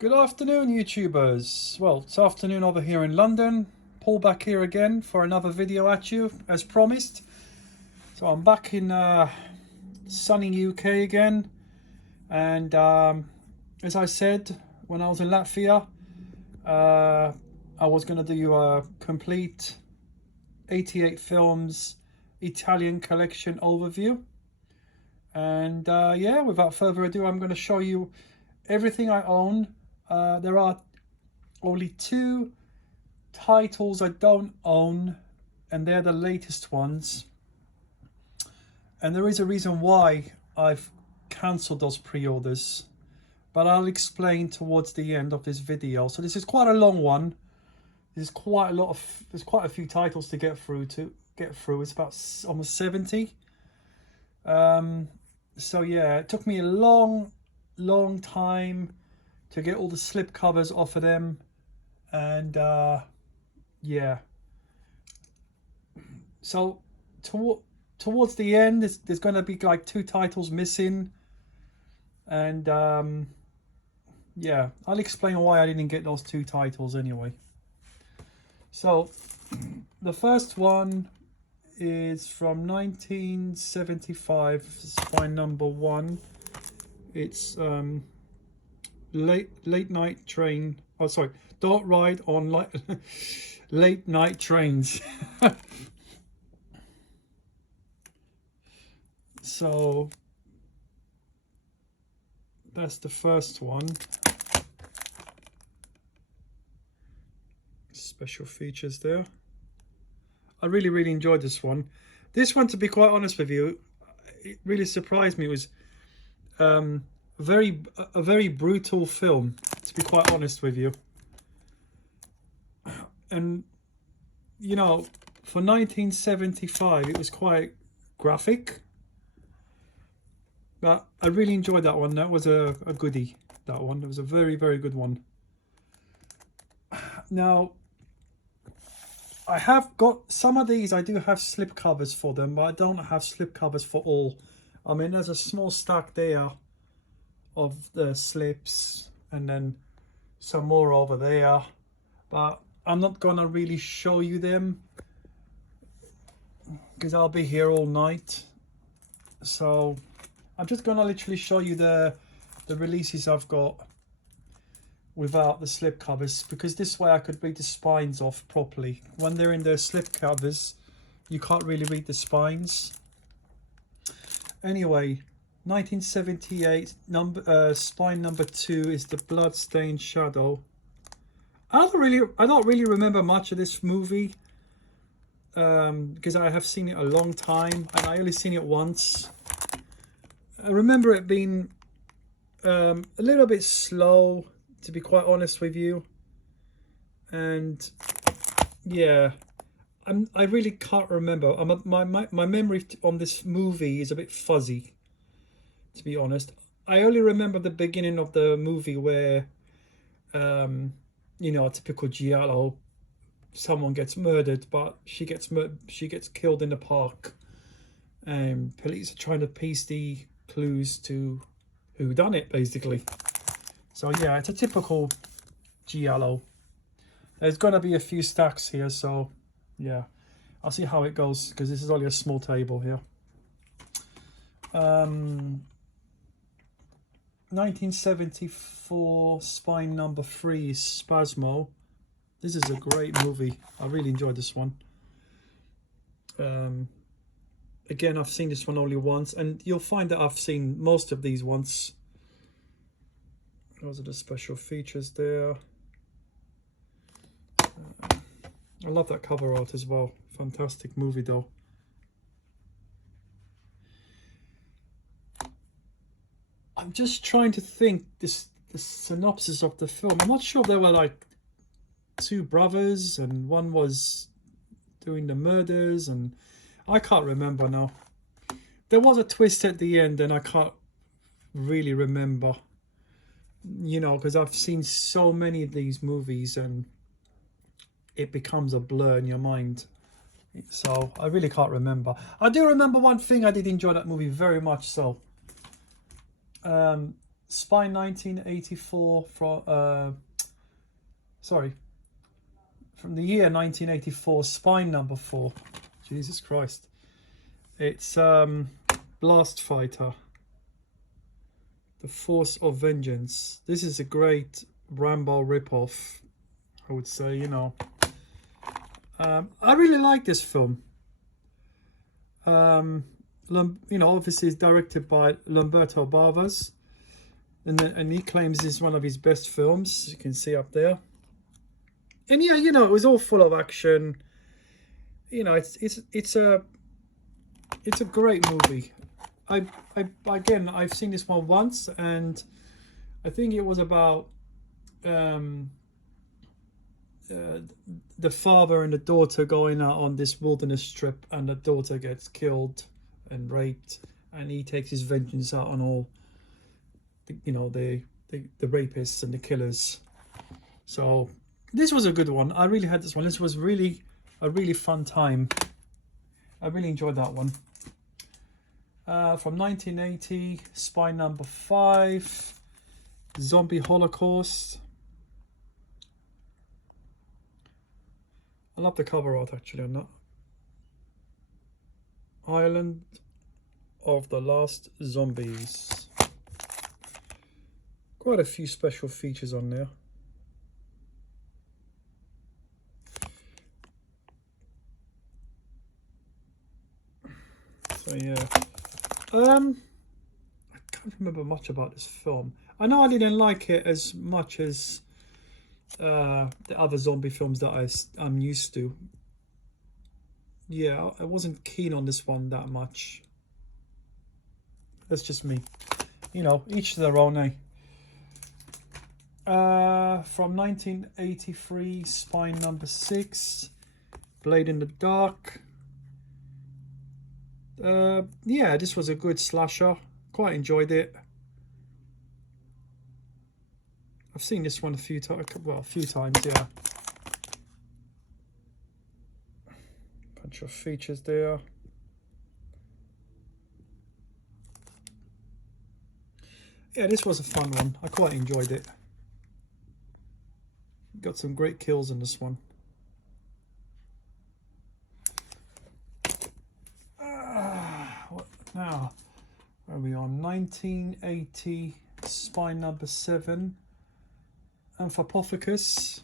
Good afternoon, YouTubers. Well, it's afternoon over here in London. Paul back here again for another video at you, as promised. So I'm back in sunny UK again. And as I said, when I was in Latvia, I was going to do a complete 88 films Italian collection overview. And yeah, without further ado, I'm going to show you everything I own. There are only two titles I don't own, and they're the latest ones. And there is a reason why I've cancelled those pre-orders, but I'll explain towards the end of this video. So this is quite a long one. There's quite a few titles to get through. It's about almost 70. So yeah, it took me a long time to get all the slip covers off of them, and yeah, so towards the end there's going to be like two titles missing, and yeah, I'll explain why I didn't get those two titles anyway. So the first one is from 1975, spine number 1. It's late night train. Oh, sorry, don't ride on late night trains. So that's the first one. Special features there. I really enjoyed this one. This one, to be quite honest with you, it really surprised me. It was a very brutal film, to be quite honest with you. And you know, for 1975 it was quite graphic, but I really enjoyed that one. That was a goodie. That one, it was a very good one. Now I have got some of these. I do have slip covers for them, but I don't have slip covers for all. I mean, there's a small stack there of the slips, and then some more over there, but I'm not gonna really show you them because I'll be here all night. So I'm just gonna literally show you the releases I've got without the slip covers, because this way I could read the spines off properly. When they're in their slip covers, you can't really read the spines. Anyway, 1978 spine number 2 is the Bloodstained Shadow. I don't really remember much of this movie, because I have seen it a long time and I only seen it once. I remember it being a little bit slow, to be quite honest with you, and yeah, I really can't remember. My memory on this movie is a bit fuzzy, to be honest. I only remember the beginning of the movie where you know, a typical giallo, someone gets murdered, but she gets killed in the park, and police are trying to piece the clues to who done it, basically. So yeah, it's a typical giallo. There's gonna be a few stacks here, so yeah, I'll see how it goes, because this is only a small table here. 1974 spine number 3 is Spasmo. This is a great movie. I really enjoyed this one. Again, I've seen this one only once, and you'll find that I've seen most of these once. Those are the special features there. I love that cover art as well. Fantastic movie though. I'm just trying to think the synopsis of the film. I'm not sure if they were like two brothers and one was doing the murders, and I can't remember now. There was a twist at the end and I can't really remember, you know, because I've seen so many of these movies and it becomes a blur in your mind. So I really can't remember. I do remember one thing. I did enjoy that movie very much so. Spine 1984 from sorry, from the year 1984, Spine number 4. Jesus Christ. It's Blast Fighter, The Force of Vengeance. This is a great Rambo ripoff, I would say, you know. I really like this film. You know, obviously it's directed by Lamberto Bavas, and he claims this is one of his best films, as you can see up there. And yeah, you know, it was all full of action. You know, it's a great movie. Again, I've seen this one once, and I think it was about the father and the daughter going out on this wilderness trip, and the daughter gets killed and raped, and he takes his vengeance out on all the rapists and the killers. So this was a good one. I really had this one. This was really a really fun time. I really enjoyed that one. From 1980, Spy number 5, Zombie Holocaust. I love the cover art actually on that. Island of the Last Zombies. Quite a few special features on there. So yeah, I can't remember much about this film. I know I didn't like it as much as the other zombie films that I'm used to. Yeah, I wasn't keen on this one that much. That's just me. You know, each to their own, eh? From 1983, Spine number 6, Blade in the Dark. Yeah, this was a good slasher. Quite enjoyed it. I've seen this one a few times. Well, a few times, yeah. Bunch of features there. Yeah, this was a fun one. I quite enjoyed it. Got some great kills in this one. What now? Where are we on? 1980, Spine number 7, Anthropophagus.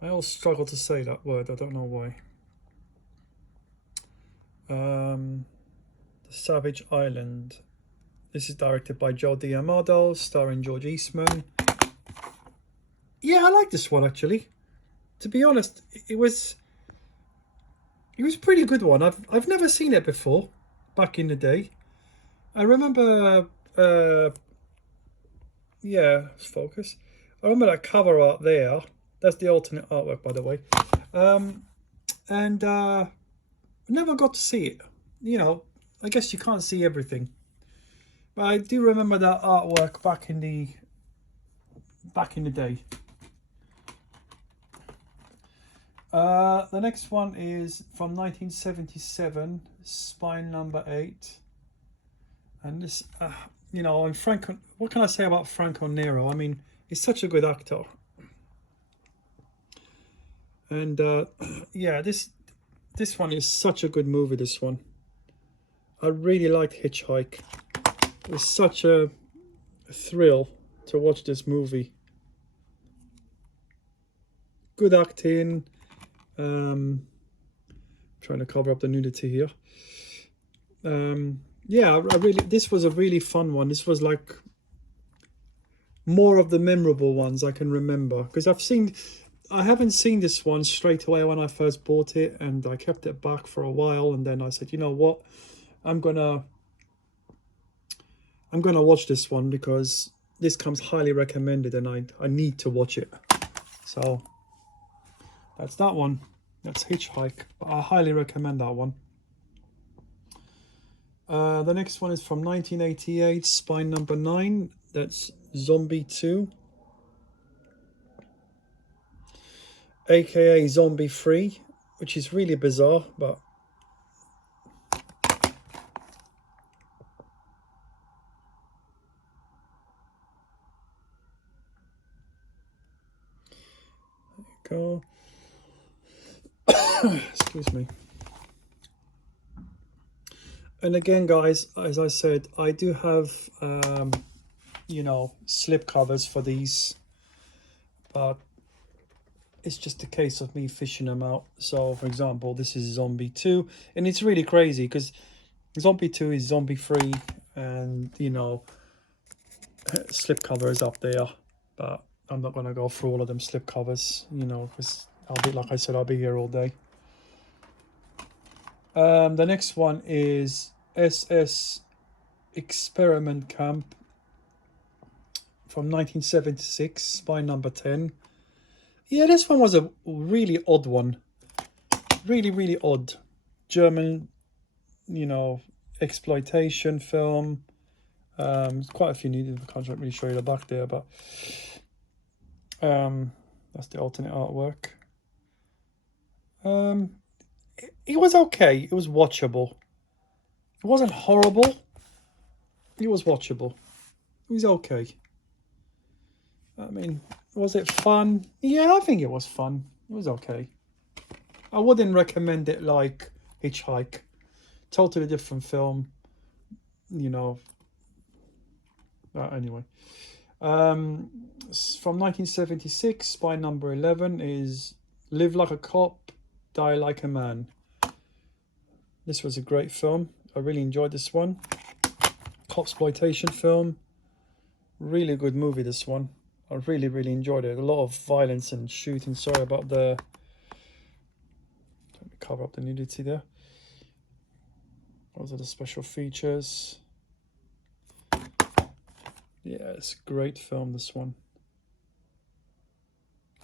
I always struggle to say that word. I don't know why. The Savage Island. This is directed by Joe D'Amato, starring George Eastman. Yeah, I like this one actually. To be honest, it was a pretty good one. I've never seen it before. Back in the day, I remember. Yeah, focus. I remember that cover art there. That's the alternate artwork, by the way. And never got to see it. You know, I guess you can't see everything. But I do remember that artwork back in the day. The next one is from 1977, Spine number 8. And this, you know, and Franco, what can I say about Franco Nero? I mean, he's such a good actor. And yeah, this one is such a good movie, this one. I really liked Hitchhike. It was such a thrill to watch this movie. Good acting. Trying to cover up the nudity here. Yeah, this was a really fun one. This was like more of the memorable ones I can remember, because I haven't seen this one straight away when I first bought it, and I kept it back for a while, and then I said, you know what, I'm gonna watch this one because this comes highly recommended and I need to watch it. So that's that one. That's Hitchhike. I highly recommend that one. The next one is from 1988, Spine number 9. That's Zombie 2. AKA Zombie 3, which is really bizarre, but go. Excuse me. And again, guys, as I said, I do have, you know, slip covers for these, but it's just a case of me fishing them out. So, for example, this is Zombie 2, and it's really crazy because Zombie 2 is zombie free, and, you know, slip cover is up there, but I'm not going to go through all of them slip covers, you know, because I'll be, like I said, I'll be here all day. The next one is SS Experiment Camp from 1976, spine number 10. Yeah, this one was a really odd one. Really odd. German, you know, exploitation film. Quite a few needed. I can't really show you the back there, but that's the alternate artwork. It was okay. It was watchable. It wasn't horrible. It was watchable. It was okay. I mean, was it fun? Yeah, I think it was fun. It was okay. I wouldn't recommend it like Hitchhike. Totally different film. You know. Anyway. From 1976, spine number 11 is Live Like a Cop, Die Like a Man. This was a great film. I really enjoyed this one. Copsploitation film. Really good movie, this one. I really enjoyed it. A lot of violence and shooting. Sorry about the... Let me cover up the nudity there. Those are the special features. Yeah, it's a great film, this one.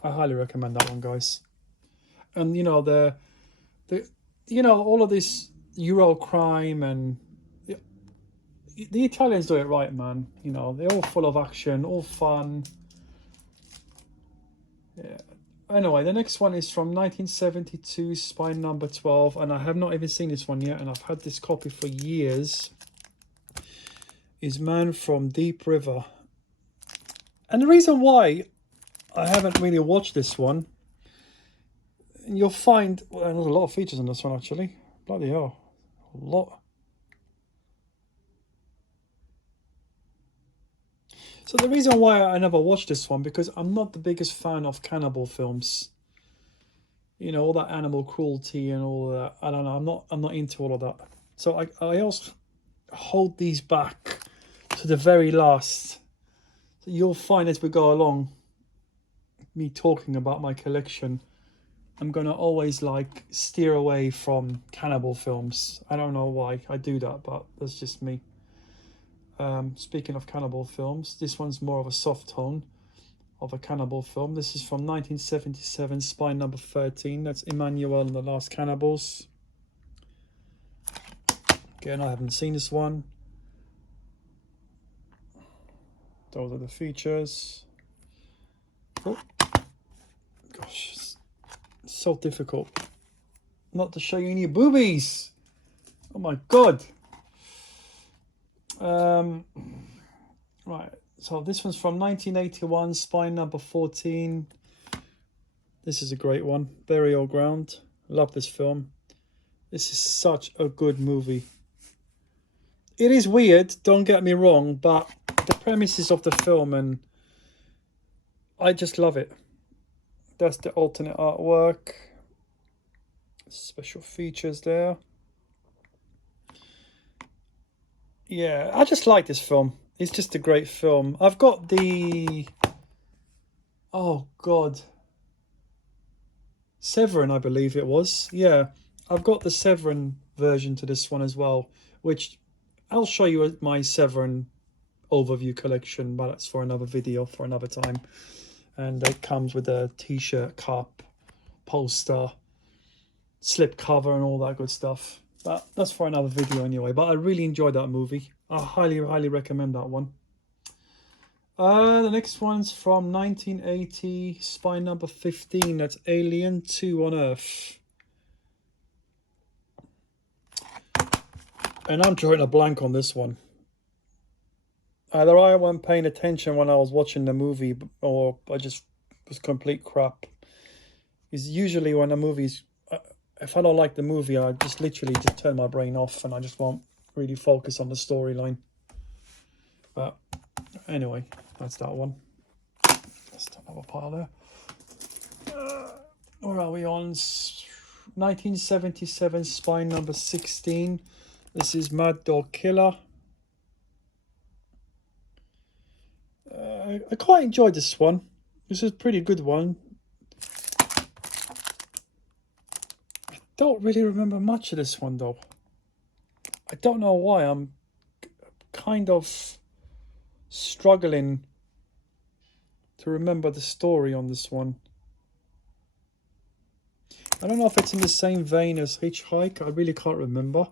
I highly recommend that one, guys. And, you know, you know, all of this Euro crime, and the Italians do it right, man. You know, they're all full of action, all fun. Yeah. Anyway, the next one is from 1972, spine number 12, and I have not even seen this one yet, and I've had this copy for years. Is Man from Deep River. And the reason why I haven't really watched this one, and you'll find, well, there's a lot of features on this one actually. Bloody hell, a lot. So the reason why I never watched this one, because I'm not the biggest fan of cannibal films. You know, all that animal cruelty and all that. I don't know. I'm not into all of that. So I also hold these back to the very last. So you'll find as we go along, me talking about my collection, I'm gonna always like steer away from cannibal films. I don't know why I do that, but that's just me. Speaking of cannibal films, this one's more of a soft tone of a cannibal film. This is from 1977, spine number 13. That's Emmanuel and the Last Cannibals. Again, I haven't seen this one. Those are the features. Oh, gosh, it's so difficult not to show you any boobies. Oh my god. Right, so this one's from 1981, spine number 14. This is a great one. Burial Ground. Love this film. This is such a good movie. It is weird, don't get me wrong, but the premises of the film, and I just love it. That's the alternate artwork. Special features there. Yeah, I just like this film. It's just a great film. I've got the... Oh, God. Severin, I believe it was. Yeah, I've got the Severin version to this one as well, which I'll show you my Severin overview collection, but that's for another video, for another time. And it comes with a t-shirt, cup, poster, slip cover and all that good stuff. But that's for another video anyway. But I really enjoyed that movie. I highly recommend that one. The next one's from 1980, spine number 15. That's Alien 2 on Earth. And I'm drawing a blank on this one. Either I wasn't paying attention when I was watching the movie, or I just was complete crap. Because usually when a movie's, if I don't like the movie, I just literally just turn my brain off and I just won't really focus on the storyline. But anyway, that's that one. Let's another pile there. Where are we on? 1977, spine number 16. This is Mad Dog Killer. I quite enjoyed this one. This is a pretty good one. I don't really remember much of this one though. I don't know why. I'm kind of struggling to remember the story on this one. I don't know if it's in the same vein as Hitchhike. I really can't remember,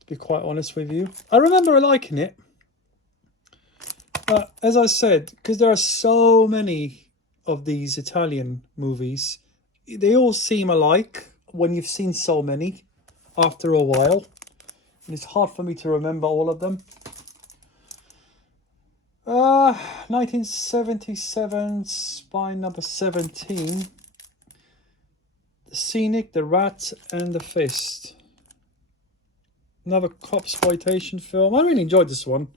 to be quite honest with you. I remember liking it. But as I said, because there are so many of these Italian movies, they all seem alike when you've seen so many after a while. And it's hard for me to remember all of them. 1977, spine number 17. The Scenic, The Rat, and the Fist. Another cop exploitation film. I really enjoyed this one.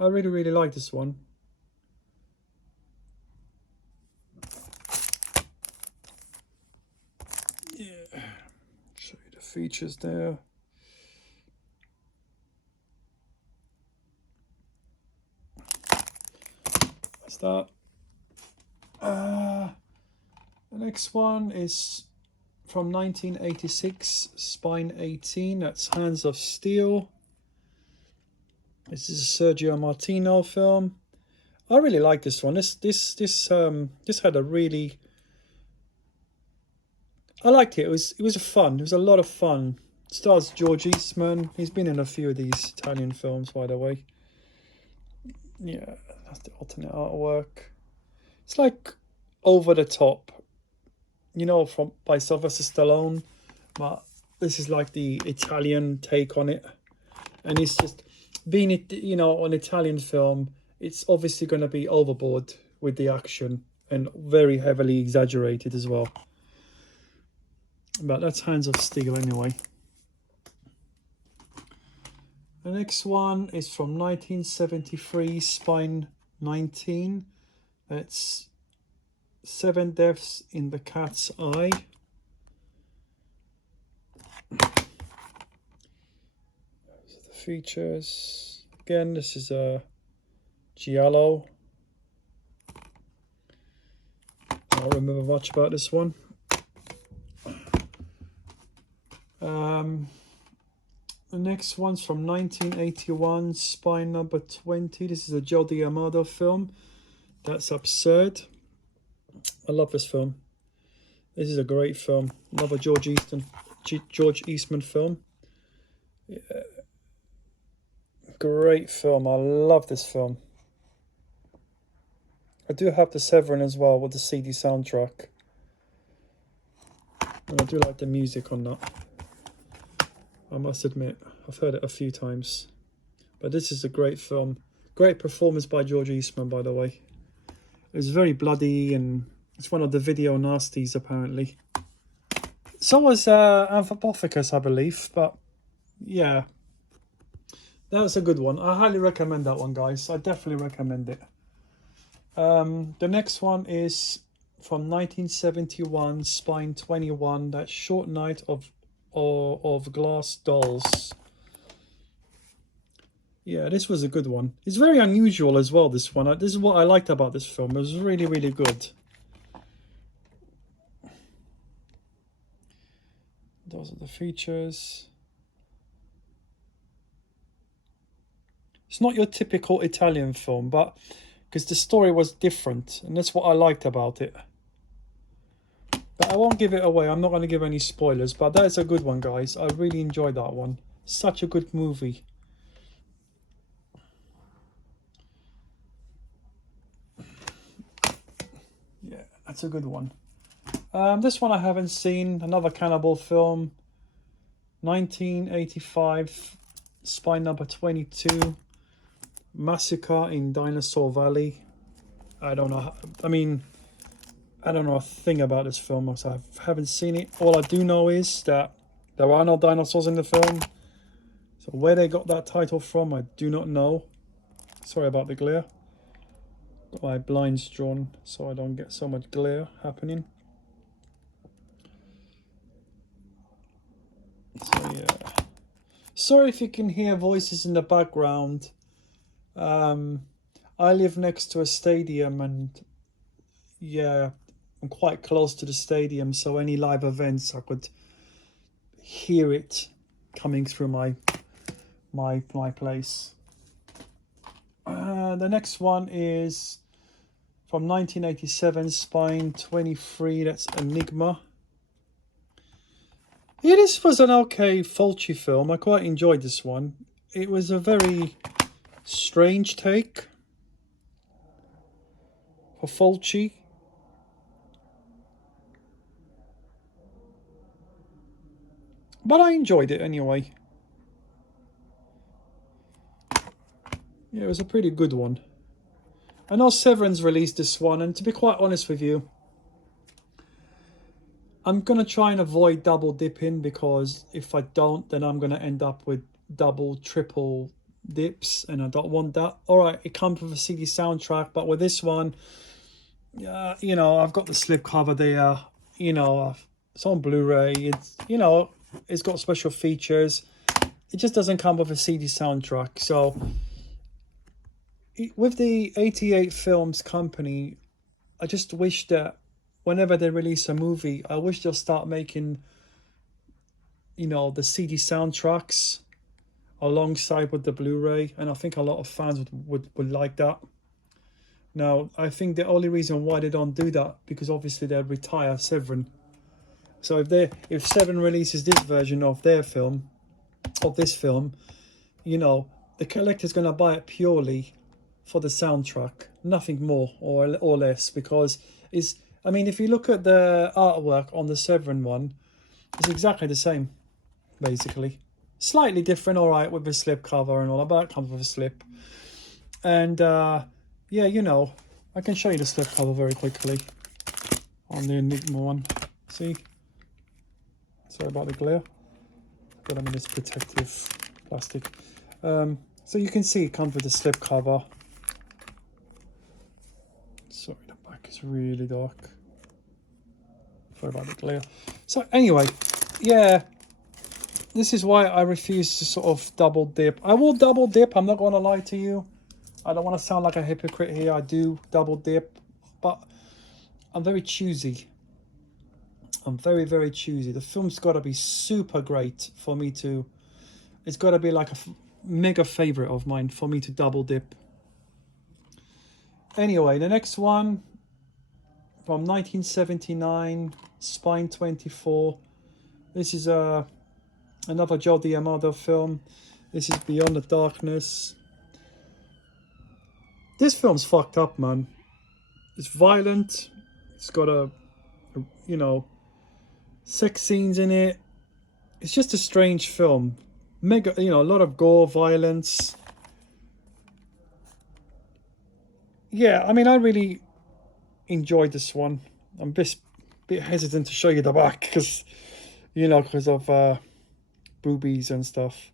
I really like this one. Yeah. Show you the features there. That's that. The next one is from 1986, spine 18. That's Hands of Steel. This is a Sergio Martino film. I really like this one. This had a really. I liked it. It was fun. It was a lot of fun. It stars George Eastman. He's been in a few of these Italian films, by the way. Yeah, that's the alternate artwork. It's like over the top, you know, by Sylvester Stallone, but this is like the Italian take on it, and it's just being it, you know, an Italian film. It's obviously going to be overboard with the action and very heavily exaggerated as well. But that's Hands of Steel anyway. The next one is from 1973, spine 19. That's 7 Deaths in the Cat's Eye. Those are the features. Again, this is a giallo. I don't remember much about this one. The next one's from 1981, spine number 20. This is a Joe D'Amato film. That's Absurd. I love this film. This is a great film. Another George Eastman film. Yeah. Great film. I love this film. I do have the Severin as well with the CD soundtrack. And I do like the music on that. I must admit, I've heard it a few times. But this is a great film. Great performance by George Eastman, by the way. It was very bloody and it's one of the video nasties, apparently. So was Anthropophagus, I believe. But yeah, that's a good one. I highly recommend that one, guys. I definitely recommend it. The next one is from 1971, spine 21. That Short Night of Glass Dolls. Yeah, this was a good one. It's very unusual as well, this one. This is what I liked about this film. It was really good. Those are the features. It's not your typical Italian film, but because the story was different, and that's what I liked about it. But I won't give it away. I'm not going to give any spoilers, but that is a good one, guys. I really enjoyed that one. Such a good movie. Yeah, that's a good one. This one I haven't seen. Another cannibal film. 1985. Spine number 22. Massacre in Dinosaur Valley. I don't know. I mean, I don't know a thing about this film because I haven't seen it. All I do know is that there are no dinosaurs in the film. So where they got that title from, I do not know. Sorry about the glare. Got my blinds drawn so I don't get so much glare happening. So yeah. Sorry if you can hear voices in the background. I live next to a stadium, and yeah, I'm quite close to the stadium, so any live events I could hear it coming through my place. The next one is from 1987, Spine 23. That's Enigma. Yeah, this was an okay Fulci film. I quite enjoyed this one. It was a very strange take for Fulci. But I enjoyed it anyway. Yeah, it was a pretty good one. I know Severan's released this one, and to be quite honest with you, I'm going to try and avoid double dipping, because if I don't, then I'm going to end up with double, triple dips, and I don't want that. Alright, it comes with a CD soundtrack, but with this one, you know, I've got the slipcover there, you know, it's on Blu-ray, it's, you know, it's got special features. It just doesn't come with a CD soundtrack. So with the 88 Films company, I just wish that whenever they release a movie, I wish they'll start making, you know, the CD soundtracks alongside with the Blu-ray, and I think a lot of fans would like that. Now, I think the only reason why they don't do that, because obviously they'll retire Severin. So if Severin releases this version of their film, of this film, you know, the collector's gonna buy it purely for the soundtrack, nothing more or less, because it's, I mean, if you look at the artwork on the Severin one, it's exactly the same, basically. Slightly different, all right, with the slip cover and all that, but it comes with a slip. And yeah, you know, I can show you the slip cover very quickly on the Enigma one. See? Sorry about the glare. But I'm in this protective plastic. So you can see it comes with a slip cover. Sorry, the back is really dark. Sorry about the glare. So anyway, yeah, this is why I refuse to sort of double dip. I will double dip, I'm not going to lie to you. I don't want to sound like a hypocrite here. I do double dip, but I'm very choosy. I'm very, very choosy. The film's got to be super great for me to... It's got to be like a mega favorite of mine for me to double dip. Anyway, the next one from 1979, Spine 24. This is another Joe D'Amato film. This is Beyond the Darkness. This film's fucked up, man. It's violent. It's got a you know, sex scenes in it. It's just a strange film. Mega, you know, a lot of gore, violence. Yeah, I mean, I really enjoyed this one. I'm a bit hesitant to show you the back because, you know, because of boobies and stuff.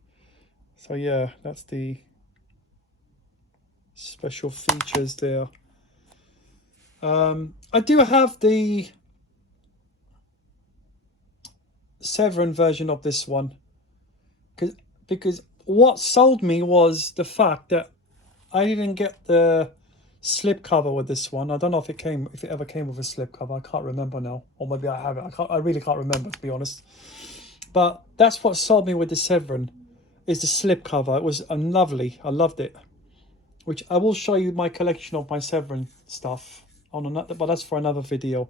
So yeah, that's the special features there. I do have the Severin version of this one because what sold me was the fact that I didn't get the slip cover with this one. I don't know if it ever came with a slip cover. I can't remember now, or maybe I have it. I really can't remember, to be honest. But that's what sold me with the Severin, is the slip cover. It was lovely. I loved it. Which I will show you my collection of my Severin stuff on another, but that's for another video.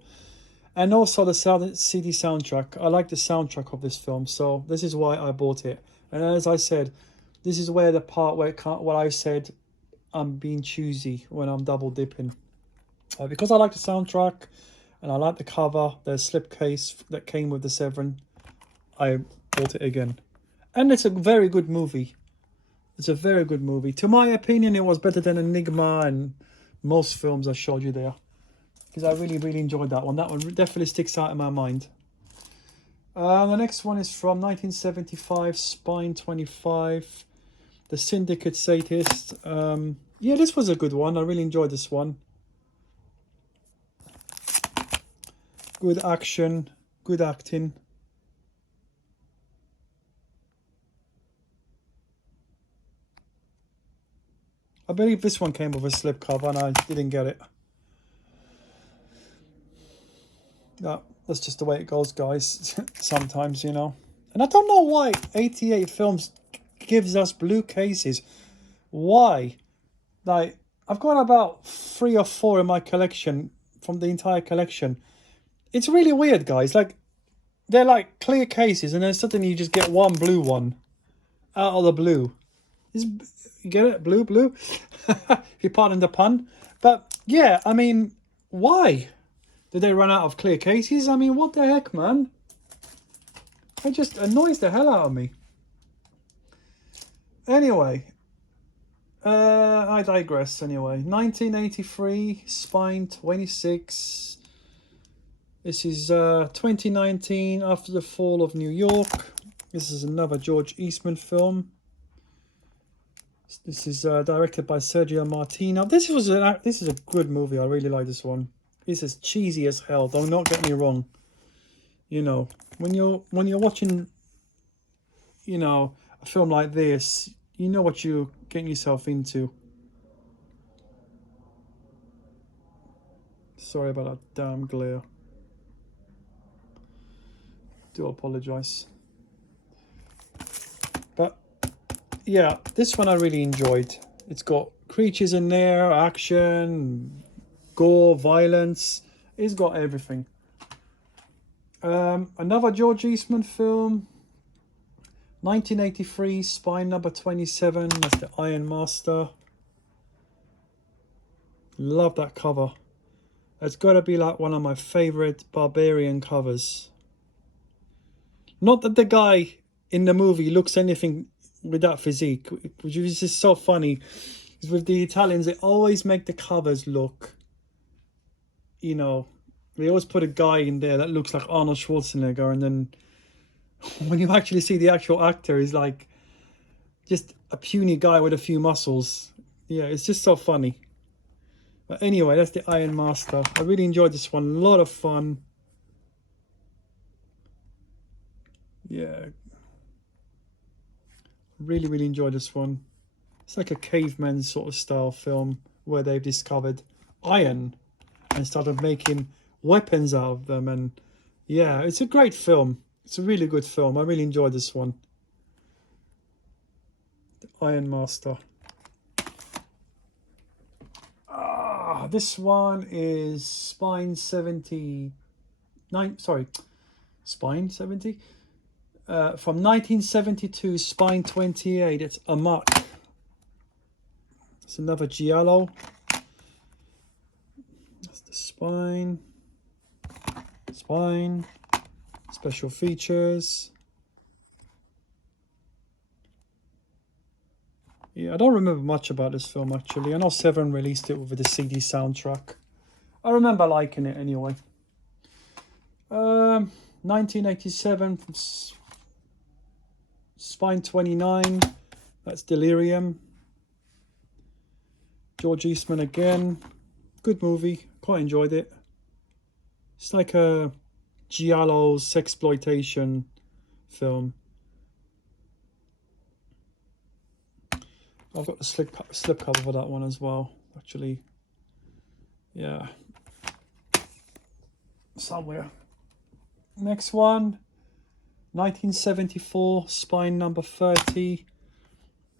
And also the CD soundtrack. I like the soundtrack of this film, so this is why I bought it. And as I said, this is where the part where what I said, I'm being choosy when I'm double dipping. Because I like the soundtrack and I like the cover, the slipcase that came with the Severin, I bought it again. And it's a very good movie. It's a very good movie. To my opinion, it was better than Enigma and most films I showed you there. because I really enjoyed that one. That one definitely sticks out in my mind. The next one is from 1975, Spine 25, the Syndicate Sadist. Yeah, this was a good one. I really enjoyed this one. Good action, good acting. I believe this one came with a slipcover and I didn't get it. Yeah, that's just the way it goes, guys. Sometimes, you know. And I don't know why 88 Films gives us blue cases. Why? Like, I've got about 3 or 4 in my collection from the entire collection. It's really weird, guys. Like, they're like clear cases and then suddenly you just get one blue one out of the blue. You get it? Blue? If you pardon the pun. But, yeah, I mean, why? Did they run out of clear cases? I mean, what the heck, man? It just annoys the hell out of me. Anyway, I digress anyway. 1983, Spine 26. This is 2019, after the fall of New York. This is another George Eastman film. This is directed by Sergio Martino. This is a good movie. I really like this one. This is cheesy as hell. Do not get me wrong. You know, when you're watching, you know, a film like this, you know what you're getting yourself into. Sorry about that damn glare. Do apologize. But yeah, this one I really enjoyed. It's got creatures in there, action, gore, violence. It's got everything. Another George Eastman film, 1983, Spine number 27. That's the Iron Master. Love that cover. It's got to be like one of my favorite barbarian covers. Not that the guy in the movie looks anything with that physique, which is just so funny. Because with the Italians, they always make the covers look, you know, they always put a guy in there that looks like Arnold Schwarzenegger, and then when you actually see the actual actor, he's like just a puny guy with a few muscles. Yeah, it's just so funny. But anyway, that's the Iron Master. I really enjoyed this one. A lot of fun. Yeah. Really enjoyed this one. It's like a caveman sort of style film where they've discovered iron and started making weapons out of them. And yeah, it's a great film. It's a really good film. I really enjoyed this one. The Iron Master. This one is Spine 79. Sorry, Spine 70. From 1972, Spine 28. It's Amok. It's another giallo. That's the Spine. Spine. Special features. Yeah, I don't remember much about this film actually. I know Seven released it with the CD soundtrack. I remember liking it anyway. 1987 from Spine 29. That's Delirium. George Eastman again. Good movie. Quite enjoyed it. It's like a giallo sexploitation film. I've got the slip cover for that one as well, actually. Yeah. Somewhere. Next one. 1974, Spine number 30.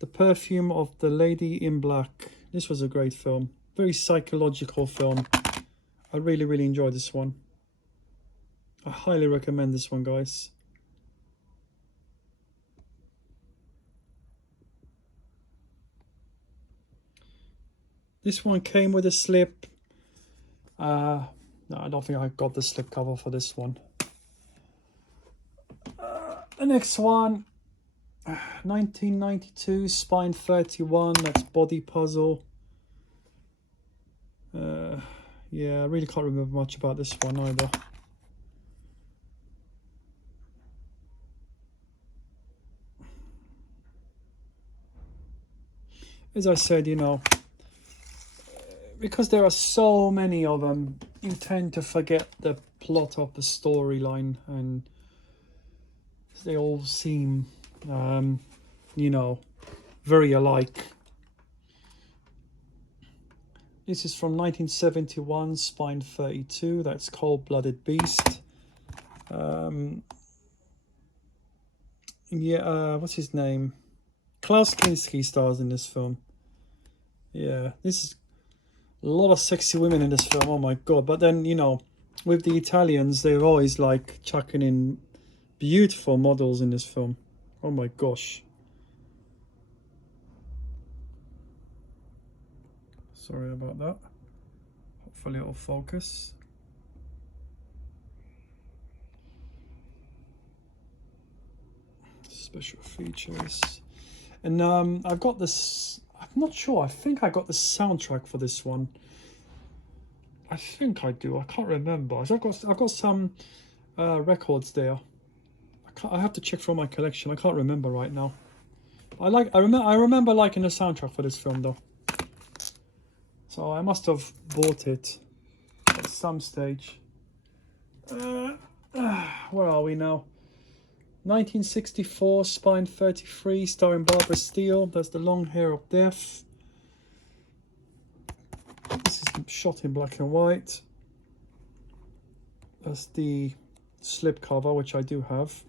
The Perfume of the Lady in Black. This was a great film. Very psychological film. I really enjoyed this one. I highly recommend this one, guys. This one came with a slip. No, I don't think I got the slip cover for this one. The next one, 1992, Spine 31. That's Body Puzzle. Yeah, I really can't remember much about this one either. As I said, you know, because there are so many of them, you tend to forget the plot of the storyline, and they all seem, you know, very alike. This is from 1971, Spine 32. That's Cold-Blooded Beast. Yeah, what's his name? Klaus Kinski stars in this film. Yeah, this is a lot of sexy women in this film. Oh my god! But then, you know, with the Italians, they're always like chucking in beautiful models in this film. Oh my gosh. Sorry about that. Hopefully it'll focus. Special features. And I've got this, I'm not sure, I think I got the soundtrack for this one. I think I do, I can't remember. I've got some records there. I have to check from my collection. I can't remember right now. I remember liking the soundtrack for this film though. So I must have bought it at some stage. Where are we now? 1964, Spine 33, starring Barbara Steele. That's The Long Hair of Death. This is shot in black and white. That's the slipcover, which I do have.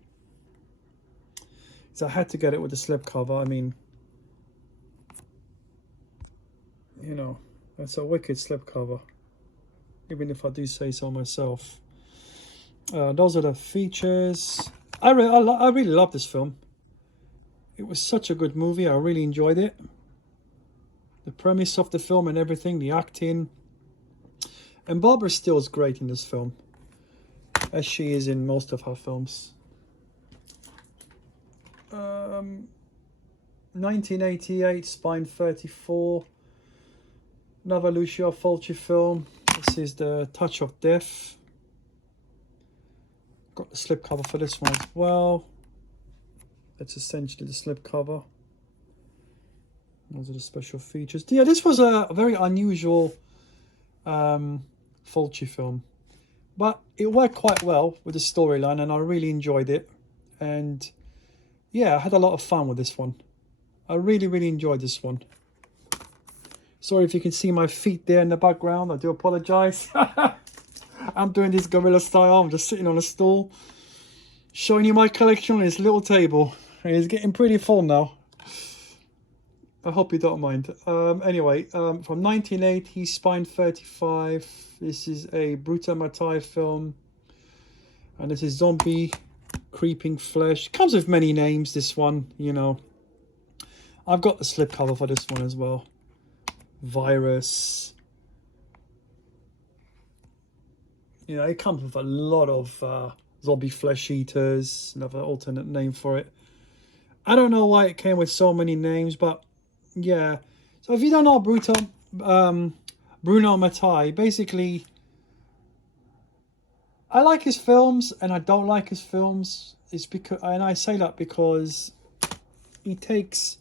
So I had to get it with the slipcover. I mean, you know, that's a wicked slipcover, even if I do say so myself. Those are the features. I really love this film. It was such a good movie. I really enjoyed it. The premise of the film and everything, the acting. And Barbara Steele is great in this film, as she is in most of her films. 1988, Spine 34. Another Lucio Fulci film. This is The Touch of Death. Got the slipcover for this one as well. That's essentially the slipcover. Those are the special features. Yeah, this was a very unusual Fulci film, but it worked quite well with the storyline, and I really enjoyed it. And yeah, I had a lot of fun with this one. I really enjoyed this one. Sorry if you can see my feet there in the background. I do apologize. I'm doing this guerrilla style. I'm just sitting on a stool, showing you my collection on this little table. It's getting pretty full now. I hope you don't mind. Anyway, from 1980, Spine 35. This is a Bruta Mattei film. And this is Zombie Creeping Flesh. Comes with many names, this one, you know. I've got the slipcover for this one as well. Virus. You know, it comes with a lot of zombie flesh eaters. Another alternate name for it. I don't know why it came with so many names, but yeah. So if you don't know Bruno Mattei, basically, I like his films and I don't like his films. It's because, and I say that because he takes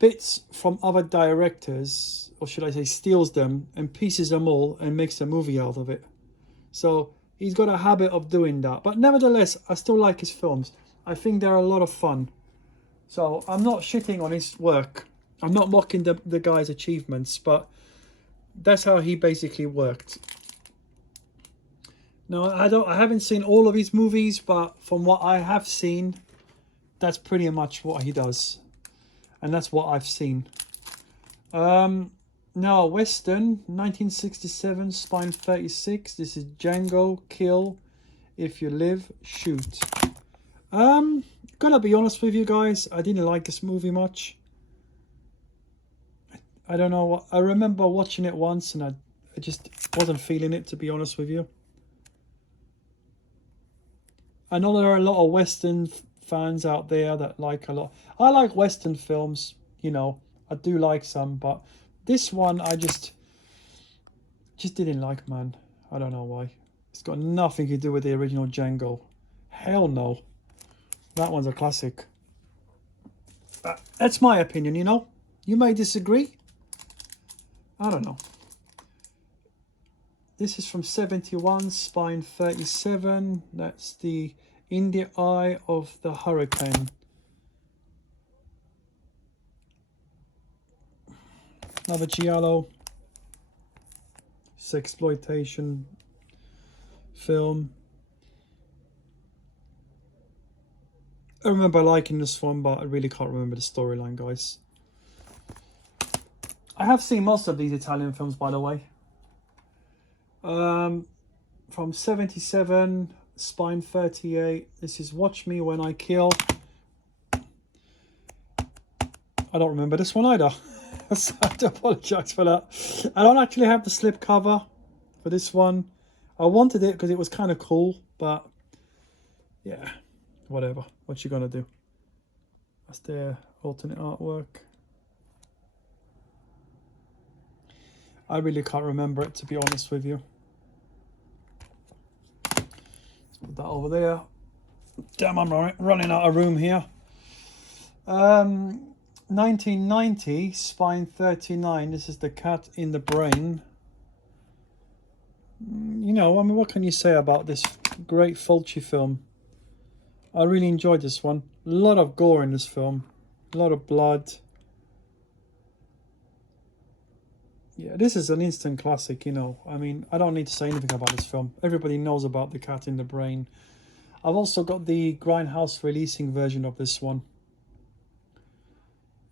bits from other directors, or should I say steals them and pieces them all and makes a movie out of it. So he's got a habit of doing that. But nevertheless, I still like his films. I think they're a lot of fun. So I'm not shitting on his work. I'm not mocking the guy's achievements, but that's how he basically worked. Now, I haven't seen all of his movies, but from what I have seen, that's pretty much what he does. And that's what I've seen. Now, Western, 1967, Spine 36. This is Django Kill. If You Live, Shoot. Gotta be honest with you guys, I didn't like this movie much. I don't know, I remember watching it once and I just wasn't feeling it, to be honest with you. I know there are a lot of Western fans out there that like a lot. I like Western films, you know, I do like some, but this one Just didn't like, man. I don't know why. It's got nothing to do with the original Django. Hell no. That one's a classic. That's my opinion, you know. You may disagree. I don't know. This is from 71, spine 37. That's the In the Eye of the Hurricane. Another giallo. It's exploitation film. I remember liking this one, but I really can't remember the storyline, guys. I have seen most of these Italian films, by the way. From 77, spine 38. This is Watch Me When I Kill. I don't remember this one either. So I do apologise for that. I don't actually have the slipcover for this one. I wanted it because it was kind of cool, but yeah, whatever. What you gonna do? That's their alternate artwork. I really can't remember it, to be honest with you. Let's put that over there. Damn, I'm running out of room here. 1990, spine 39. This is The Cat in the Brain. You know, I mean, what can you say about this great Fulci film? I really enjoyed this one. A lot of gore in this film. A lot of blood. Yeah, this is an instant classic, you know. I mean, I don't need to say anything about this film. Everybody knows about The Cat in the Brain. I've also got the Grindhouse releasing version of this one.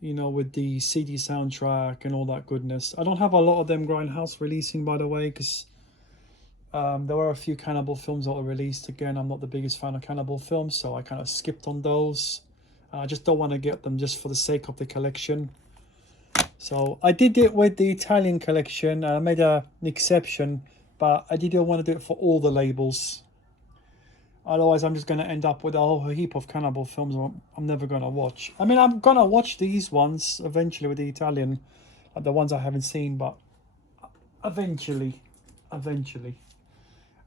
You know, with the CD soundtrack and all that goodness. I don't have a lot of them Grindhouse releasing, by the way, because there were a few cannibal films that were released. Again, I'm not the biggest fan of cannibal films, so I kind of skipped on those. I just don't want to get them just for the sake of the collection. So I did it with the Italian collection. I made an exception, but I didn't want to do it for all the labels. Otherwise, I'm just going to end up with a whole heap of cannibal films I'm never going to watch. I mean, I'm going to watch these ones eventually with the Italian, like the ones I haven't seen, but eventually.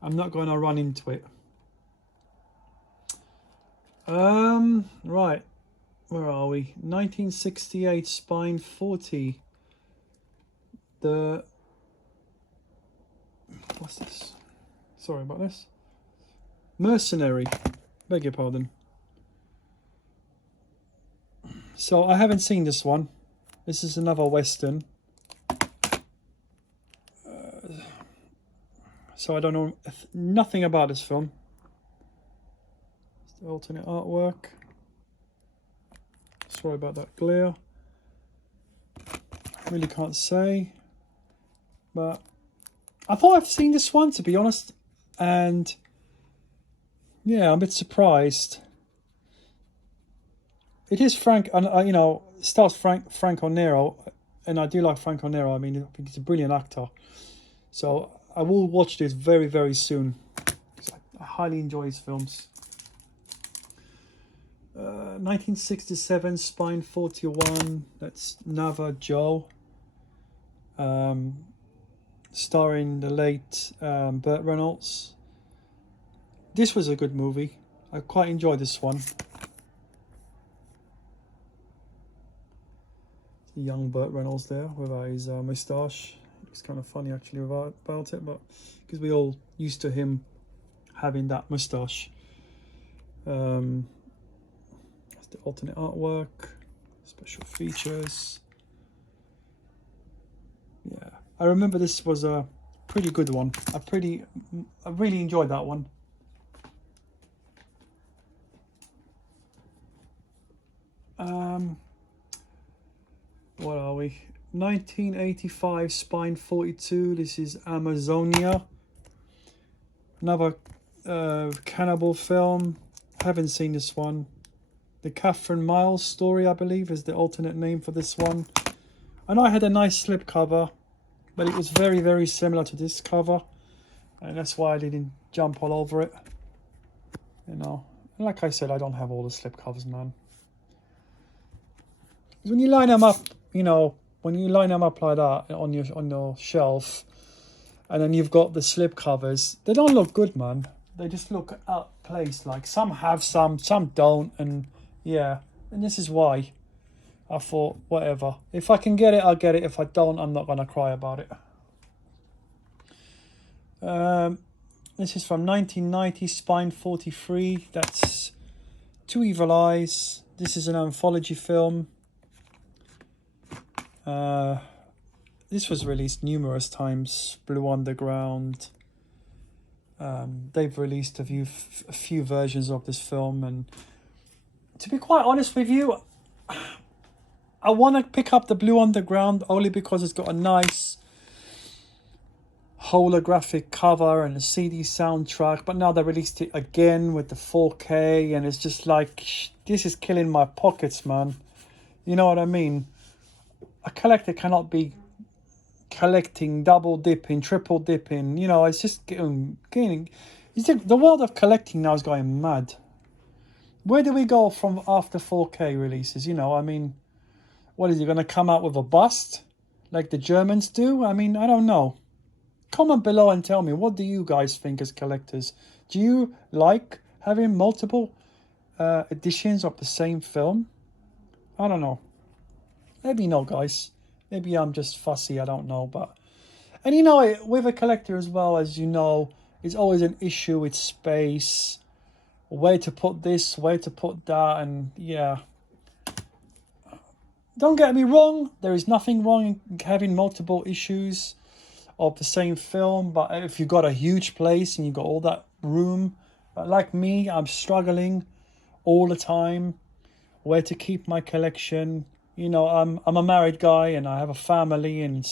I'm not going to run into it. Right. Where are we? 1968, spine 40. What's this? Sorry about this. Mercenary. Beg your pardon. So I haven't seen this one. This is another Western. So I don't know nothing about this film. It's the alternate artwork. Sorry about that glare. Really can't say. But I thought I've seen this one, to be honest. And yeah, I'm a bit surprised. It is Frank, and you know, it stars Franco Nero, and I do like Franco Nero. I mean, I think he's a brilliant actor. So I will watch this very, very soon. I highly enjoy his films. 1967, spine 41. That's Navajo. Starring the late Burt Reynolds. This was a good movie. I quite enjoyed this one. Young Burt Reynolds there with his moustache. It's kind of funny actually about it, but because we all used to him having that moustache. That's the alternate artwork, special features. Yeah, I remember this was a pretty good one. I really enjoyed that one. What are we? 1985, spine 42. This is Amazonia. Another cannibal film. Haven't seen this one. The Catherine Miles story, I believe, is the alternate name for this one. I know I had a nice slipcover, but it was very, very similar to this cover, and that's why I didn't jump all over it. You know, and like I said, I don't have all the slipcovers, man. When you line them up, you know, when you line them up like that on your shelf, And then you've got the slip covers. They don't look good, man. They just look out of place. Like some have some don't, and yeah. And this is why I thought, whatever. If I can get it, I'll get it. If I don't, I'm not gonna cry about it. This is from 1990, Spine 43. That's Two Evil Eyes. This is an anthology film. This was released numerous times. Blue Underground. They've released a few versions of this film, and to be quite honest with you, I want to pick up the Blue Underground only because it's got a nice holographic cover and a CD soundtrack, but now they released it again with the 4K, and it's just like, this is killing my pockets, man. You know what I mean? A collector cannot be collecting, double dipping, triple dipping. You know, it's just getting the world of collecting now is going mad. Where do we go from after 4K releases? You know, I mean, what is he going to come out with a bust like the Germans do? I mean, I don't know. Comment below and tell me, what do you guys think as collectors? Do you like having multiple editions of the same film? I don't know. Let me know, guys. Maybe I'm just fussy, I don't know. But, and you know, with a collector as well, as you know, it's always an issue with space. Where to put this, where to put that, and yeah. Don't get me wrong, there is nothing wrong in having multiple issues of the same film, but if you've got a huge place and you've got all that room, but like me, I'm struggling all the time where to keep my collection. You know, I'm a married guy and I have a family, and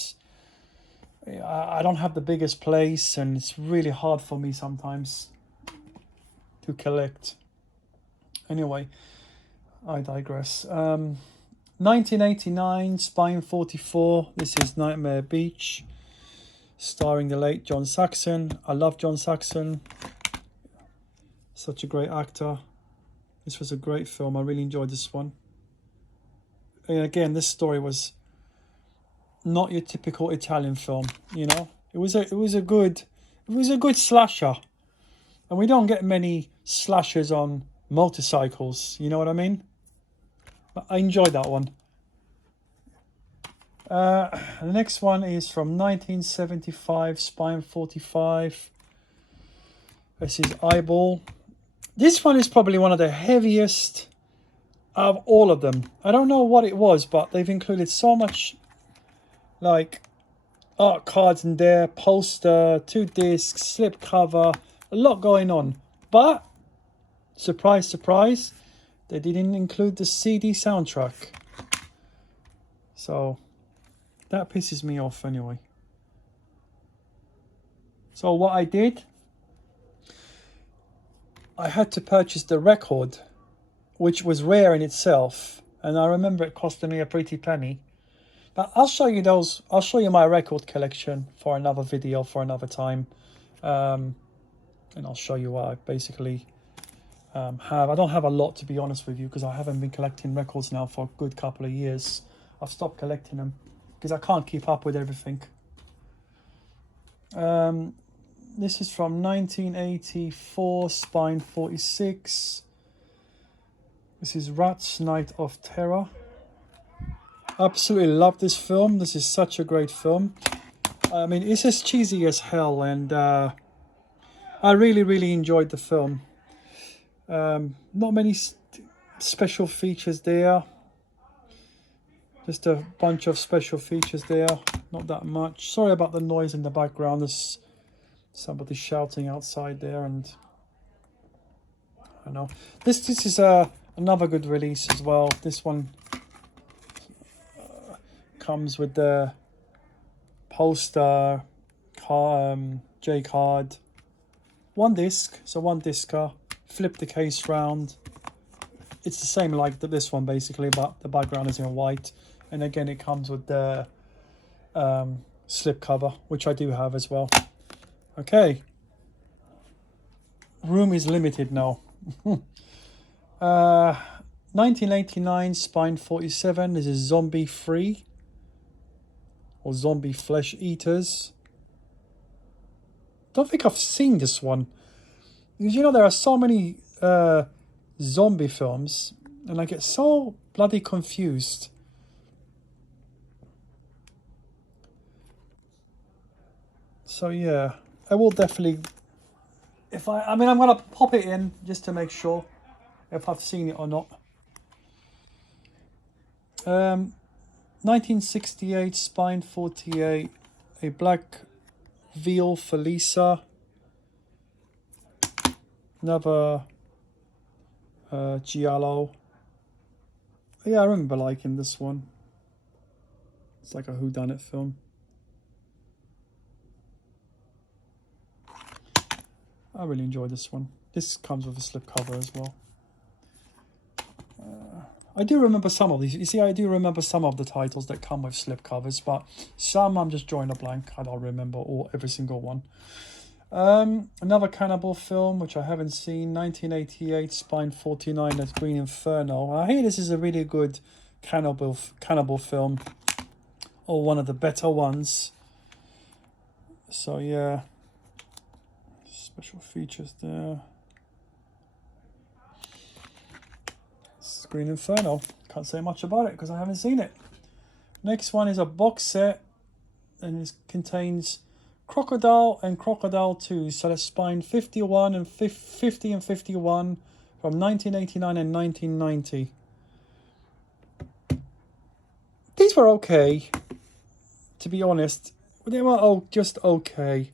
I don't have the biggest place, and it's really hard for me sometimes to collect. Anyway, I digress. 1989, Spine 44. This is Nightmare Beach, starring the late John Saxon. I love John Saxon. Such a great actor. This was a great film. I really enjoyed this one. And again, this story was not your typical Italian film, you know. It was a good slasher. And we don't get many slashers on motorcycles, you know what I mean? But I enjoyed that one. The next one is from 1975, Spine 45. This is Eyeball. This one is probably one of the heaviest of all of them. I don't know what it was, but they've included so much, like art cards in there, poster, 2 discs, slip cover, a lot going on. But surprise, surprise, they didn't include the CD soundtrack. So that pisses me off anyway. So what I did, I had to purchase the record, which was rare in itself, and I remember it costing me a pretty penny. But I'll show you those. I'll show you my record collection for another video for another time, and I'll show you what I basically have. I don't have a lot, to be honest with you, because I haven't been collecting records now for a good couple of years. I've stopped collecting them because I can't keep up with everything. This is from 1984, Spine 46. This is Rats, Night of Terror. Absolutely love this film. This is such a great film. I mean, it's as cheesy as hell, and I really enjoyed the film. Not many special features there. Just a bunch of special features there. Not that much. Sorry about the noise in the background. There's somebody shouting outside there, and I don't know. This is another good release as well. This one comes with the poster, J card, 1 disc, so 1 discer. Flip the case round. It's the same like this one basically, but the background is in white. And again, it comes with the slip cover, which I do have as well. Okay. Room is limited now. 1989, Spine 47. This is Zombie Free, or Zombie Flesh Eaters. don't think I've seen this one. Because, you know, there are so many zombie films, and I get so bloody confused. So yeah, I will definitely, I mean, I'm gonna pop it in just to make sure if I've seen it or not. 1968, Spine 48, A Black Veil for Lisa. Another giallo. Yeah, I remember liking this one. It's like a whodunit film. I really enjoy this one. This comes with a slipcover as well. I do remember some of these. You see, I do remember some of the titles that come with slipcovers, but some I'm just drawing a blank. I don't remember every single one. Another cannibal film, which I haven't seen, 1988, Spine 49, that's Green Inferno. I hear this is a really good cannibal film, or one of the better ones. So yeah, special features there. Green Inferno. Can't say much about it because I haven't seen it. Next one is a box set, and it contains Crocodile and Crocodile 2. So that's Spine 51 and 50 and 51 from 1989 and 1990. These were okay, to be honest. They were just okay.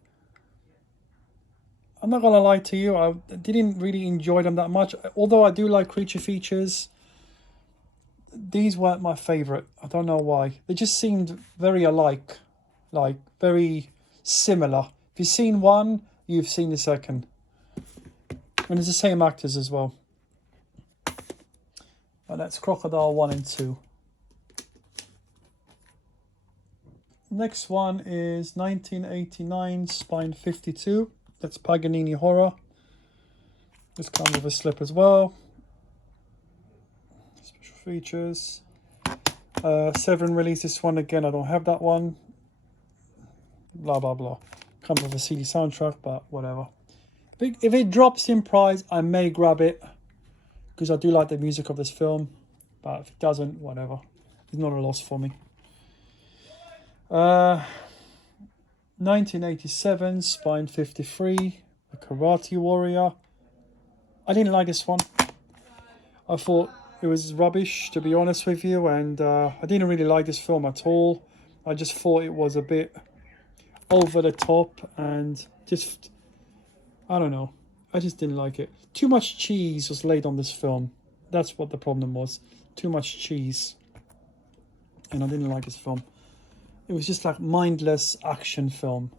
I'm not gonna lie to you, I didn't really enjoy them that much. Although I do like creature features, these weren't my favorite. I don't know why. They just seemed very alike, like very similar. If you've seen one, you've seen the second, and it's the same actors as well. But that's Crocodile 1 and 2. Next one is 1989, Spine 52. That's Paganini Horror. This comes with a slip as well. Special features. Severin released this one again. I don't have that one. Blah, blah, blah. Comes with a CD soundtrack, but whatever. If it drops in price, I may grab it, because I do like the music of this film. But if it doesn't, whatever. It's not a loss for me. 1987, Spine 53, The Karate Warrior. I didn't like this one. I thought it was rubbish, to be honest with you, and I didn't really like this film at all. I just thought it was a bit over the top, and just, I don't know. I just didn't like it. Too much cheese was laid on this film. That's what the problem was. Too much cheese. And I didn't like this film. It was just like mindless action film.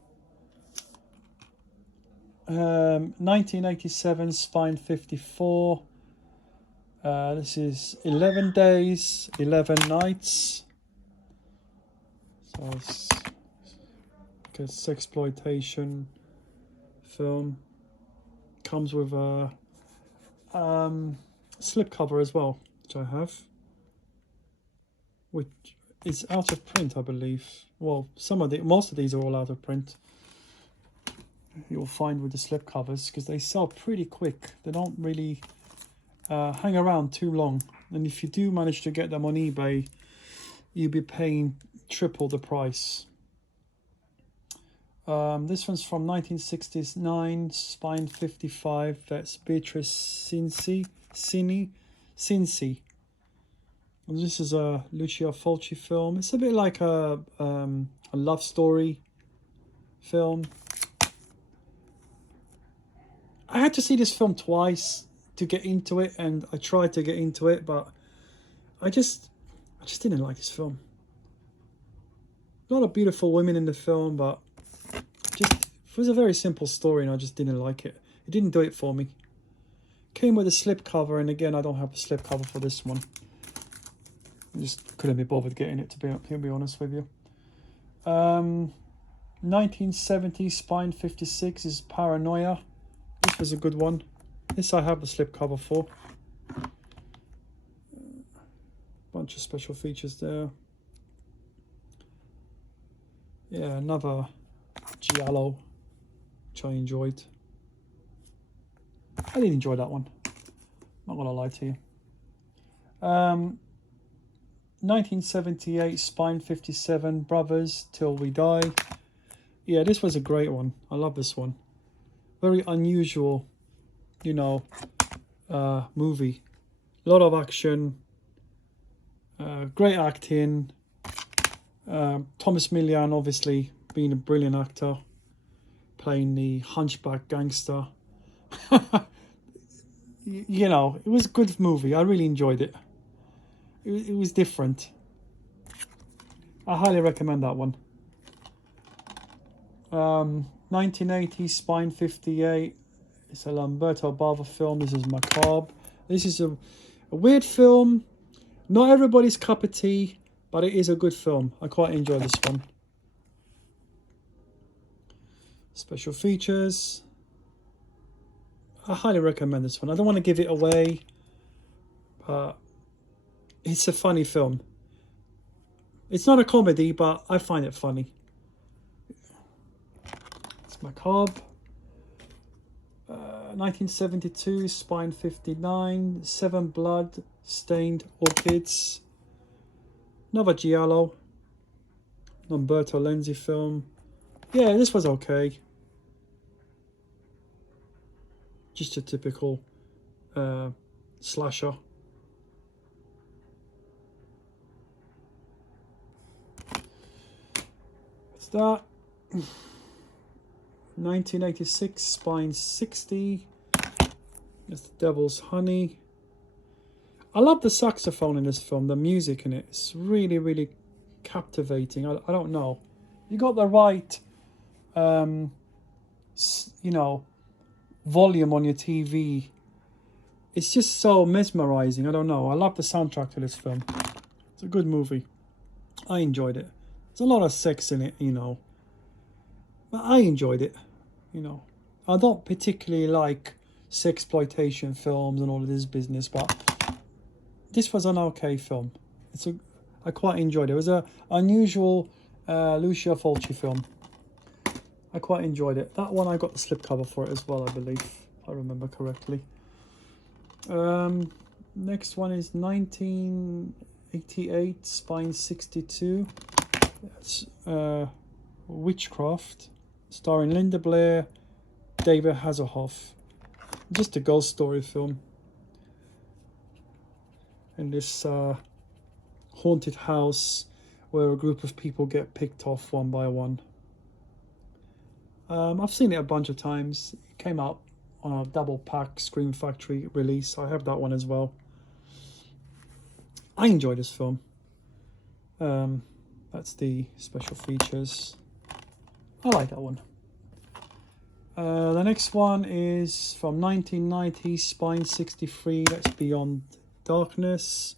1987, Spine 54. This is 11 Days, 11 Nights. So it's like a sexploitation film. Comes with a slipcover as well, which I have. Which is out of print, I believe. Well, most of these are all out of print. You'll find with the slipcovers, because they sell pretty quick. They don't really hang around too long. And if you do manage to get them on eBay, you'll be paying triple the price. This one's from 1969, Spine 55. That's Beatrice Cinci. This is a Lucia Fulci film. It's a bit like a love story film. I had to see this film twice to get into it, and I tried to get into it, but I just didn't like this film. A lot of beautiful women in the film, but it was a very simple story, and I just didn't like it. It didn't do it for me. Came with a slipcover, and again, I don't have a slipcover for this one. I just couldn't be bothered getting it, to be honest with you. 1970, Spine 56 is Paranoia. This was a good one. This I have the slipcover for. Bunch of special features there. Yeah, another giallo. which I enjoyed. I did enjoy that one, not gonna lie to you. 1978 Spine 57 Brothers Till We Die. Yeah, this was a great one. I love this one. Very unusual, you know, movie. A lot of action, great acting. Thomas Millian, obviously, being a brilliant actor, playing the hunchback gangster. You know, it was a good movie. I really enjoyed it. It was different. I highly recommend that one. 1980 Spine 58. It's a Lamberto Bava film. This is macabre. This is a weird film. Not everybody's cup of tea, but it is a good film. I quite enjoy this one. Special features. I highly recommend this one. I don't want to give it away, but it's a funny film. It's not a comedy, but I find it funny. It's macabre. 1972 Spine 59. 7 Blood Stained Orchids. Another giallo. Umberto Lenzi film. Yeah, this was okay. Just a typical slasher. What's that? 1986 Spine 60. It's The Devil's Honey. I love the saxophone in this film, the music in it. It's really, really captivating. I don't know. You got the right, you know, volume on your TV. It's just so mesmerizing. I don't know. I love the soundtrack to this film. It's a good movie. I enjoyed it. There's a lot of sex in it, you know. But I enjoyed it, you know. I don't particularly like sexploitation films and all of this business, but this was an okay film. I quite enjoyed it. It was a unusual Lucio Fulci film. I quite enjoyed it. That one I got the slipcover for it as well, I believe, if I remember correctly. Next one is 1988 Spine 62. That's Witchcraft, starring Linda Blair, David Hasselhoff. Just a ghost story film. In this haunted house where a group of people get picked off one by one. I've seen it a bunch of times. It came out on a double pack Scream Factory release. I have that one as well. I enjoy this film. That's the special features. I like that one. The next one is from 1990, Spine 63. That's Beyond Darkness.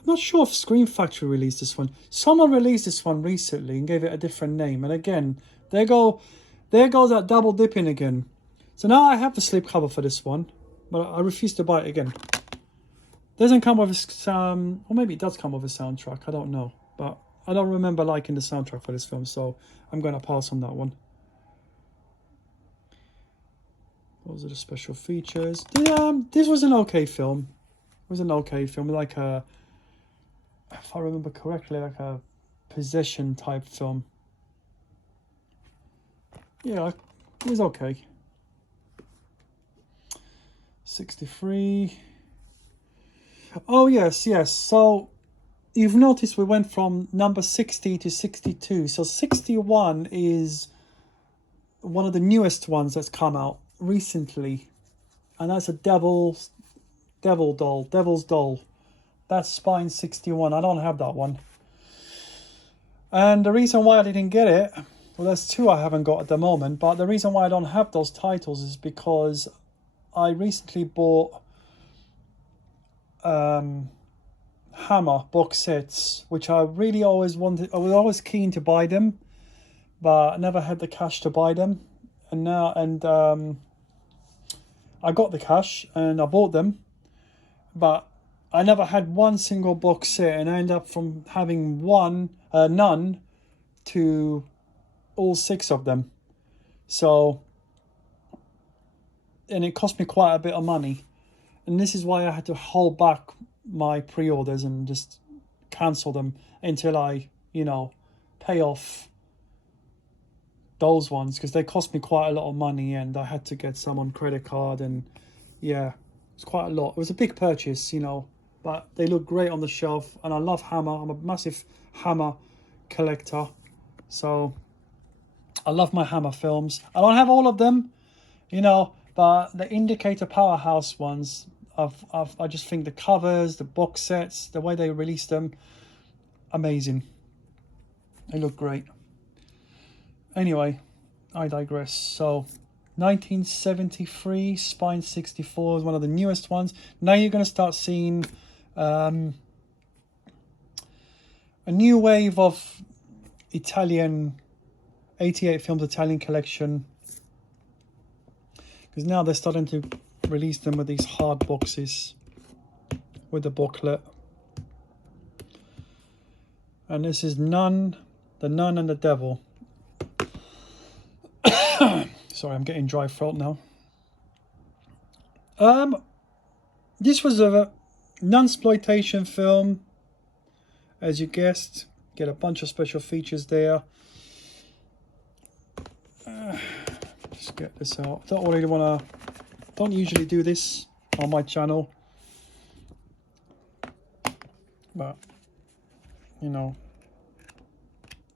I'm not sure if Scream Factory released this one. Someone released this one recently and gave it a different name. And again, there goes that double dipping again. So now I have the slipcover for this one, but I refuse to buy it again. Doesn't come with or maybe it does come with a soundtrack. I don't know, but I don't remember liking the soundtrack for this film, so I'm going to pass on that one. Those are the special features. This was an okay film. It was an okay film, like a, if I remember correctly, like a possession type film. Yeah, it was okay. 63. Oh, yes. So, you've noticed we went from number 60 to 62. So, 61 is one of the newest ones that's come out recently. And that's a Devil's Doll. That's Spine 61. I don't have that one. And the reason why I didn't get it, well, there's two I haven't got at the moment, but the reason why I don't have those titles is because I recently bought Hammer box sets, which I really always wanted. I was always keen to buy them, but I never had the cash to buy them. And I got the cash and I bought them, but I never had one single box set, and I ended up from having none to all 6 of them. So, and it cost me quite a bit of money. And this is why I had to hold back my pre-orders and just cancel them until I, you know, pay off those ones, because they cost me quite a lot of money and I had to get some on credit card, and yeah, it's quite a lot. It was a big purchase, you know, but they look great on the shelf, and I love Hammer. I'm a massive Hammer collector, so I love my Hammer films. I don't have all of them, you know, but the Indicator Powerhouse ones, I just think the covers, the box sets, the way they release them, amazing. They look great. Anyway, I digress. So 1973 Spine 64 is one of the newest ones. Now you're going to start seeing a new wave of Italian 88 films Italian collection, because now they're starting to release them with these hard boxes with the booklet. And this is Nun, the Nun and the Devil. Sorry, I'm getting dry throat now. This was a non-exploitation film, as you guessed. Get a bunch of special features there. Just get this out. Don't usually do this on my channel, but you know,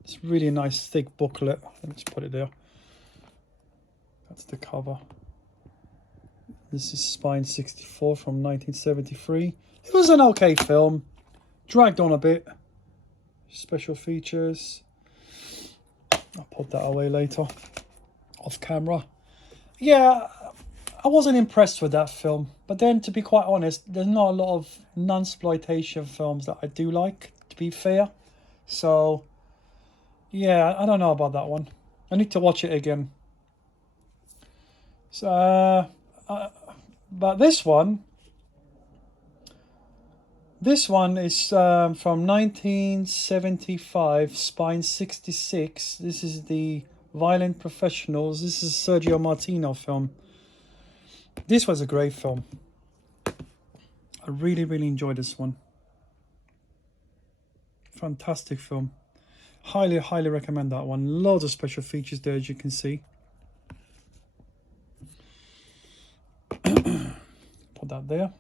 it's really a nice thick booklet. Let me just put it there. That's the cover. This is Spine 64 from 1973. It was an okay film. Dragged on a bit. Special features. I'll put that away later. Off camera. Yeah, I wasn't impressed with that film. But then, to be quite honest, there's not a lot of non-exploitation films that I do like, to be fair. So, yeah, I don't know about that one. I need to watch it again. So, but this one is from 1975, Spine 66. This is the Violent Professionals. This is Sergio Martino film. This was a great film. I really, really enjoyed this one. Fantastic film. Highly, highly recommend that one. Loads of special features there, as you can see. Put that there.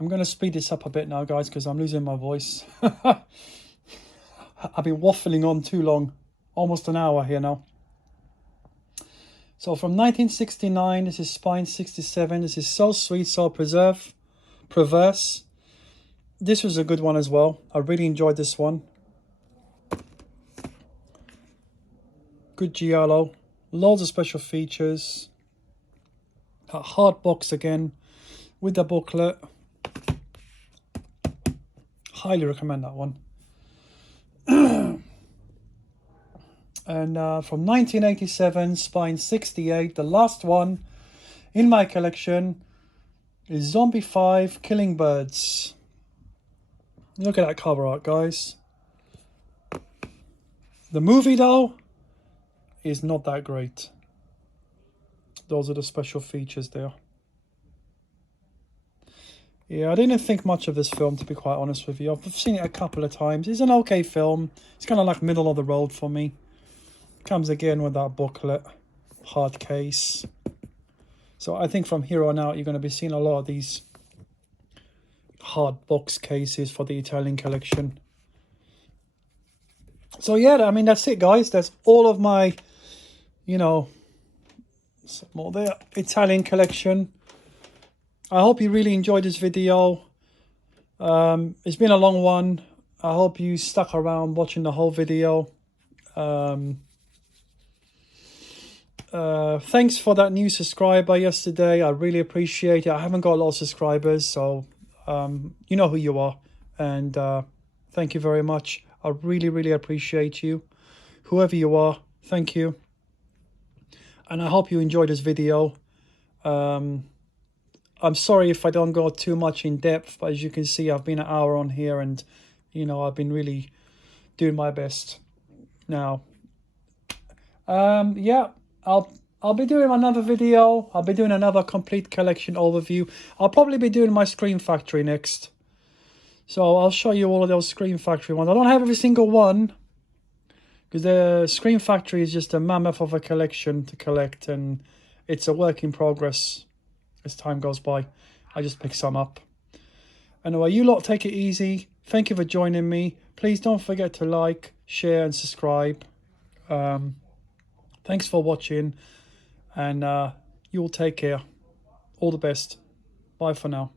I'm going to speed this up a bit now, guys, because I'm losing my voice. I've been waffling on too long. Almost an hour here now. So from 1969, this is Spine 67. This is So Sweet, So Perverse. This was a good one as well. I really enjoyed this one. Good giallo. Loads of special features. A hard box again with the booklet. Highly recommend that one. And from 1987, Spine 68, the last one in my collection is Zombie 5 Killing Birds. Look at that cover art, guys. The movie, though, is not that great. Those are the special features there. Yeah, I didn't think much of this film, to be quite honest with you. I've seen it a couple of times. It's an okay film. It's kind of like middle of the road for me. Comes again with that booklet, hard case. So I think from here on out, you're going to be seeing a lot of these hard box cases for the Italian collection. So yeah, I mean, that's it, guys. That's all of my, you know, some more there, Italian collection. I hope you really enjoyed this video. It's been a long one. I hope you stuck around watching the whole video. Thanks for that new subscriber yesterday. I really appreciate it. I haven't got a lot of subscribers, so you know who you are. And thank you very much. I really, really appreciate you. Whoever you are, thank you. And I hope you enjoyed this video. I'm sorry if I don't go too much in depth, but as you can see, I've been an hour on here and, you know, I've been really doing my best. Now, Yeah, I'll be doing another video. I'll be doing another complete collection overview. I'll probably be doing my Scream Factory next. So I'll show you all of those Scream Factory ones. I don't have every single one, because the Scream Factory is just a mammoth of a collection to collect, and it's a work in progress as time goes by. I just pick some up. Anyway, you lot take it easy. Thank you for joining me. Please don't forget to like, share and subscribe. Thanks for watching, and you all take care. All the best. Bye for now.